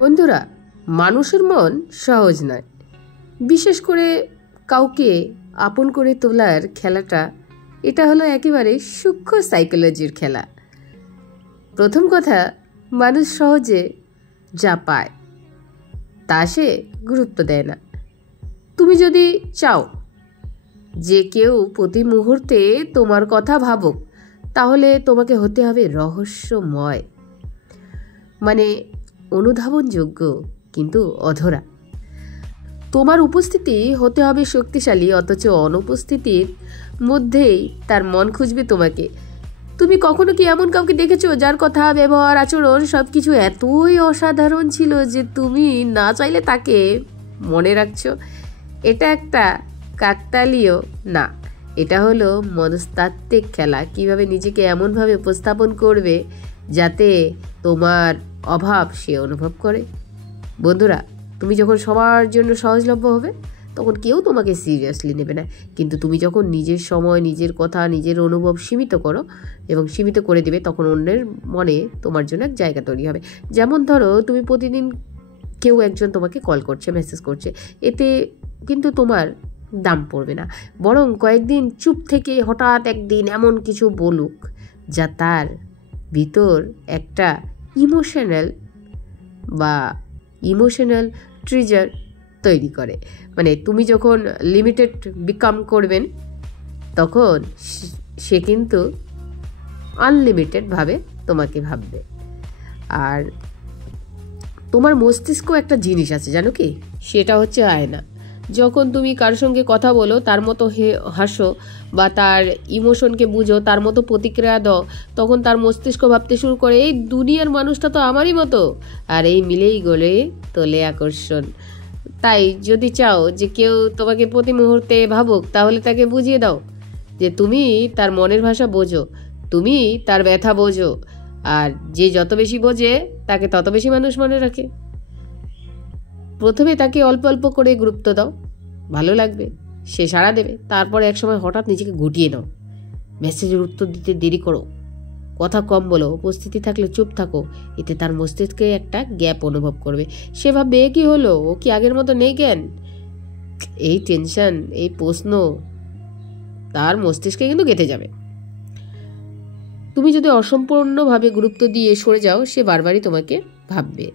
বন্ধুরা, মানুষের মন সহজ নয়। বিশেষ করে কাউকে আপন করে তোলার খেলাটা, এটা হলো একেবারে সূক্ষ্ম সাইকোলজির খেলা। প্রথম কথা, মানুষ সহজে যা পায় তা সে গুরুত্ব দেয় না। তুমি যদি চাও যে কেউ প্রতি মুহূর্তে তোমার কথা ভাবুক, তাহলে তোমাকে হতে হবে রহস্যময়, মানে অনুধাবনযোগ্য কিন্তু অধরা। তোমার উপস্থিতি হতে হবে শক্তিশালী, অথচ অনুপস্থিতির মধ্যেই তার মন খুঁজবে তোমাকে। তুমি কখনো কি এমন কাউকে দেখেছো যার কথা, ব্যবহার, আচরণ সবকিছু এতই অসাধারণ ছিল যে তুমি না চাইলে তাকে মনে রাখছো? এটা একটা কাকতালীয় না, এটা হলো মনস্তাত্ত্বিক খেলা। কিভাবে নিজেকে এমনভাবে উপস্থাপন করবে যাতে তোমার অভাব সে অনুভব করে। বন্ধুরা, তুমি যখন সবার জন্য সহজলভ্য হবে, তখন কেউ তোমাকে সিরিয়াসলি নেবে না। কিন্তু তুমি যখন নিজের সময়, নিজের কথা, নিজের অনুভব সীমিত করো এবং সীমিত করে দেবে, তখন অন্যের মনে তোমার জন্য এক জায়গা তৈরি হবে। যেমন ধরো, তুমি প্রতিদিন কেউ একজন তোমাকে কল করছে, মেসেজ করছে, এতে কিন্তু তোমার দাম পড়বে না। বরং কয়েকদিন চুপ থেকে হঠাৎ একদিন এমন কিছু বলুক যা তার ভিতর একটা ইমোশনাল ট্রিজার তৈরি করে। মানে তুমি যখন লিমিটেড বিকাম করবেন, তখন সে কিন্তু আনলিমিটেডভাবে তোমাকে ভাববে। আর তোমার মস্তিষ্ক একটা জিনিস আছে, জানো কি? সেটা হচ্ছে আয়না। যখন তুমি কার সঙ্গে কথা বলো, তার মতো হাসো বা তার ইমোশনকে বুঝো, তার মতো প্রতিক্রিয়া দাও, তখন তার মস্তিষ্ক ভাবতে শুরু করে, এই দুনিয়ার মানুষটা তো আমারই মতো। আর এই মিলেই গড়ে তোলে আকর্ষণ। তাই যদি চাও যে কেউ তোমাকে প্রতি মুহূর্তে ভাবুক, তাহলে তাকে বুঝিয়ে দাও যে তুমি তার মনের ভাষা বোঝো, তুমি তার ব্যথা বোঝো। আর যে যত বেশি বোঝে, তাকে তত বেশি মানুষ মনে রাখে। প্রথমে তাকে অল্প অল্প করে গুরুত্ব দাও, ভালো লাগবে, সে সাড়া দেবে। তারপরে একসময় হঠাৎ নিজেকে গুটিয়ে নাও, মেসেজের উত্তর দিতে দেরি করো, কথা কম বলো, উপস্থিতি থাকলে চুপ থাকো। এতে তার মস্তিষ্কে একটা গ্যাপ অনুভব করবে। সে ভাববে, কি হলো, ও কি আগের মতো নেই কেন? এই টেনশন, এই প্রশ্ন তার মস্তিষ্কে কিন্তু গেঁথে যাবে। তুমি যদি অসম্পূর্ণভাবে গুরুত্ব দিয়ে সরে যাও, সে বারবারই তোমাকে ভাববে।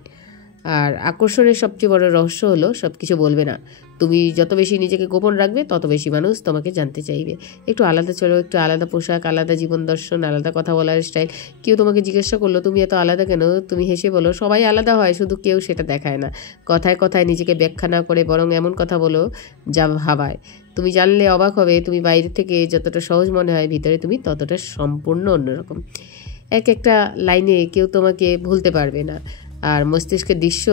আর আকর্ষণের সবচেয়ে বড় রহস্য হলো সব কিছু বলবে না। তুমি যত বেশি নিজেকে গোপন রাখবে, তত বেশি মানুষ তোমাকে জানতে চাইবে। একটু আলাদা চলো, একটু আলাদা পোশাক, আলাদা জীবন দর্শন, আলাদা কথা বলার স্টাইল। কেউ তোমাকে জিজ্ঞাসা করলো, তুমি এত আলাদা কেন? তুমি হেসে বলো, সবাই আলাদা হয়, শুধু কেউ সেটা দেখায় না। কথায় কথায় নিজেকে ব্যাখ্যা না করে বরং এমন কথা বলো যা ভাবায়। তুমি জানলে অবাক হবে, তুমি বাইরে থেকে যতটা সহজ মনে হয়, ভিতরে তুমি ততটা সম্পূর্ণ অন্যরকম। একটা লাইনে কেউ তোমাকে ভুলতে পারবে না, আর মস্তিষ্কের দৃশ্য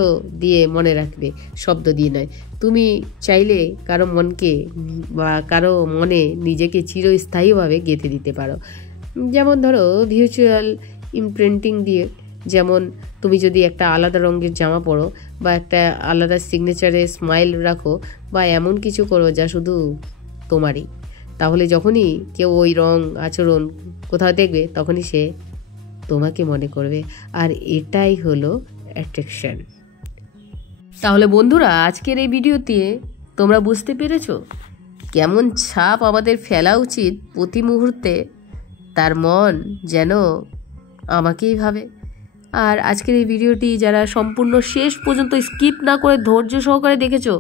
দিয়ে মনে রাখবে, শব্দ দিয়ে নয়। তুমি চাইলে কারো মনকে বা কারো মনে নিজেকে চিরস্থায়ীভাবে গেঁথে দিতে পারো। যেমন ধরো, ভিজুয়াল ইমপ্রিন্টিং দিয়ে। যেমন তুমি যদি একটা আলাদা রঙের জামা পরো, বা একটা আলাদা সিগনেচারে স্মাইল রাখো, বা এমন কিছু করো যা শুধু তোমারই, তাহলে যখনই কেউ ওই রং, আচরণ কোথাও দেখবে, তখনই সে তোমাকে মনে করবে। আর এটাই হলো অ্যাট্রাকশন। তাহলে বন্ধুরা, আজকের এই ভিডিওতে তোমরা বুঝতে পেরেছো কেমন ছাপ আমাদের ফেলা উচিত প্রতি মুহূর্তে, তার মন যেন আমাকেই ভাবে। আর আজকের এই ভিডিওটি যারা সম্পূর্ণ শেষ পর্যন্ত স্কিপ না করে ধৈর্য সহকারে দেখেছো,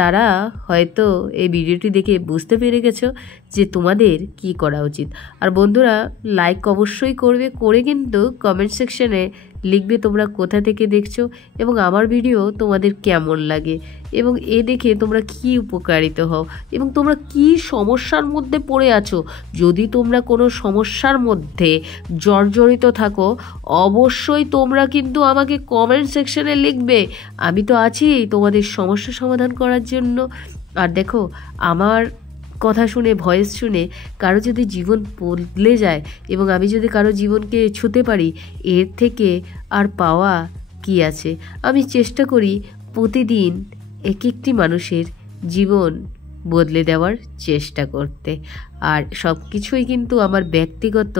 তারা হয়তো এই ভিডিওটি দেখে বুঝতে পেরে গেছো যে তোমাদের কি করা উচিত। আর বন্ধুরা, লাইক অবশ্যই করবে, করে কিন্তু কমেন্ট সেকশনে লিখবে তোমরা কোথা থেকে দেখছো এবং আমার ভিডিও তোমাদের কেমন লাগে, এবং এ দেখে তোমরা কি উপকারিত হও এবং তোমরা কি সমস্যার মধ্যে পড়ে আছো। যদি তোমরা কোনো সমস্যার মধ্যে জর্জরিত থাকো, অবশ্যই তোমরা কিন্তু আমাকে কমেন্ট সেকশনে লিখবে। আমি তো আছি তোমাদের সমস্যা সমাধান করার জন্য। আর দেখো, আমার কথা শুনে, ভয়েস শুনে কারো যদি জীবন বদলে যায় এবং আমি যদি কারো জীবনকে ছুঁতে পারি, এর থেকে আর পাওয়া কি আছে? আমি চেষ্টা করি প্রতিদিন এক একটি মানুষের জীবন বদলে দেওয়ার চেষ্টা করতে। আর সব কিছুই কিন্তু আমার ব্যক্তিগত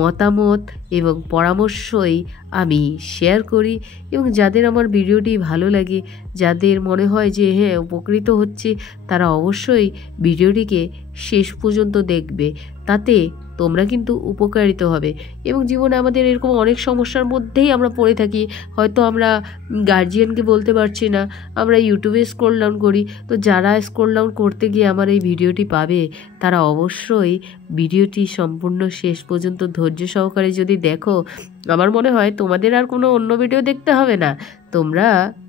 মতামত এবং পরামর্শই আমি শেয়ার করি, এবং যাদের আমার ভিডিওটি ভালো লাগে, যাদের মনে হয় যে হ্যাঁ উপকৃত হচ্ছে, তারা অবশ্যই ভিডিওটিকে শেষ পর্যন্ত দেখবে। তাতে তোমরা কিন্তু উপকারিত হবে। এবং জীবনে আমাদের এরকম অনেক সমস্যার মধ্যেই আমরা পড়ে থাকি। হয়তো আমরা গার্জিয়ানকে বলতে পারছি না, আমরা ইউটিউবে স্ক্রল ডাউন করি। তো যারা স্ক্রল ডাউন করতে গিয়ে আমার এই ভিডিওটি পাবে, তারা অবশ্যই ভিডিওটি সম্পূর্ণ শেষ পর্যন্ত ধৈর্য সহকারে যদি দেখো, আমার মনে হয় তোমাদের আর কোনো অন্য ভিডিও দেখতে হবে না। তোমরা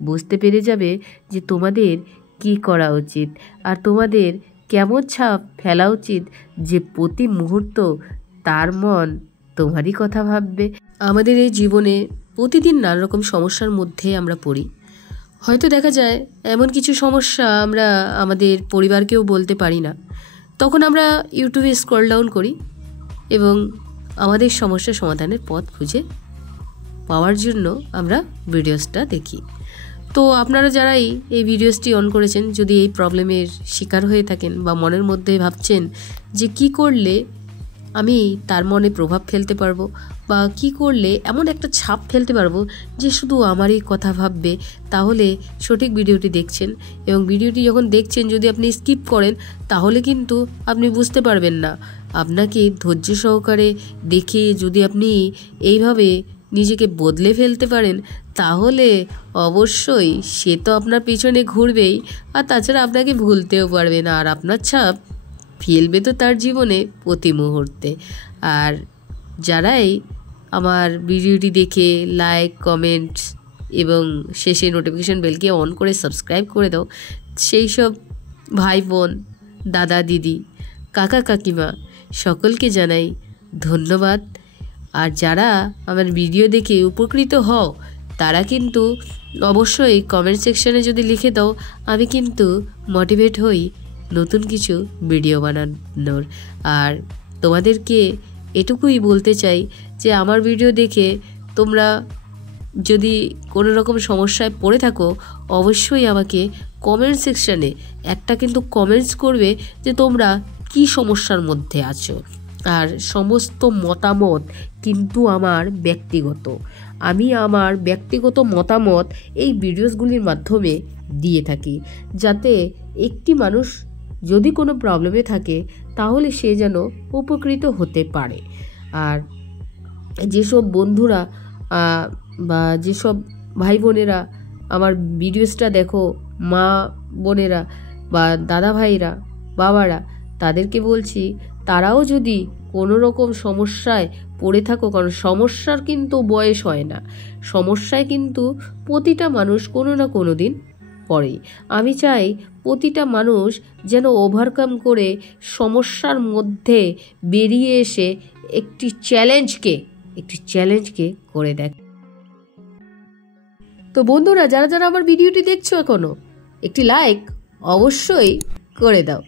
বুঝতে পেরে যাবে যে তোমাদের কি করা উচিত আর তোমাদের কেমন ছাপ ফেলা উচিত, যে প্রতি মুহূর্ত তার মন তোমারই কথা ভাববে। আমাদের এই জীবনে প্রতিদিন নানা রকম সমস্যার মধ্যে আমরা পড়ি। হয়তো দেখা যায় এমন কিছু সমস্যা আমরা আমাদের পরিবারকেও বলতে পারি না, তখন আমরা ইউটিউবে স্ক্রল ডাউন করি এবং আমাদের সমস্যার সমাধানের পথ খুঁজে পাওয়ার জন্য আমরা ভিডিওসটা দেখি। তো আপনারা যারাই এই ভিডিওসটি অন করেছেন, যদি এই প্রবলেমের শিকার হয়ে থাকেন বা মনের মধ্যে ভাবছেন যে কি করলে আমি তার মনে প্রভাব ফেলতে পারবো, বা কি করলে এমন একটা ছাপ ফেলতে পারবো যে শুধু আমারই কথা ভাববে, তাহলে সঠিক ভিডিওটি দেখছেন। এবং ভিডিওটি যখন দেখছেন যদি আপনি স্কিপ করেন, তাহলে কিন্তু আপনি বুঝতে পারবেন না। আপনাকে ধৈর্য সহকারে দেখে যদি আপনি এইভাবে নিজেকে বদলে ফেলতে পারেন, তাহলে অবশ্যই সে তো আপনার পিছনে ঘুরবেই, আর তাছাড়া আপনাকে ভুলতেও পারবে না, আর আপনার ছাপ ফেলবে তো তার জীবনে প্রতি মুহূর্তে। আর যারাই আমার ভিডিওটি দেখে লাইক, কমেন্টস এবং শেষে নোটিফিকেশান বেলকে অন করে সাবস্ক্রাইব করে দাও, সেই সব ভাই বোন, দাদা দিদি, কাকা কাকিমা সকলকে জানাই ধন্যবাদ। আর যারা আমার ভিডিও দেখে উপকৃত হও, তারা কিন্তু অবশ্যই কমেন্ট সেকশানে যদি লিখে দাও, আমি কিন্তু মোটিভেট হই নতুন কিছু ভিডিও বানানোর। আর তোমাদেরকে এটুকুই বলতে চাই যে আমার ভিডিও দেখে তোমরা যদি কোনো রকম সমস্যায় পড়ে থাকো, অবশ্যই আমাকে কমেন্ট সেকশানে একটা কিন্তু কমেন্টস করবে যে তোমরা কি সমস্যার মধ্যে আছো। আর সমস্ত মতামত কিন্তু আমার ব্যক্তিগত, আমি আমার ব্যক্তিগত মতামত এই ভিডিওসগুলির মাধ্যমে দিয়ে থাকি, যাতে একটি মানুষ যদি কোনো প্রবলেমে থাকে তাহলে সে যেন উপকৃত হতে পারে। আর যেসব বন্ধুরা বা যেসব ভাই বোনেরা আমার ভিডিওসটা দেখো, মা বোনেরা বা দাদা ভাইরা, বাবারা, তাদেরকে বলছি তারাও যদি কোনো রকম সমস্যায় পড়ে থাকো, কারণ সমস্যার কিন্তু বয়স হয় না, সমস্যায় কিন্তু প্রতিটা মানুষ কোনো না কোনো দিন পড়ে। আমি চাই প্রতিটা মানুষ যেন ওভারকাম করে সমস্যার মধ্যে বেরিয়ে এসে একটি চ্যালেঞ্জকে করে দেখ। তো বন্ধুরা, যারা যারা আমার ভিডিওটি দেখছো এখনো, একটি লাইক অবশ্যই করে দাও।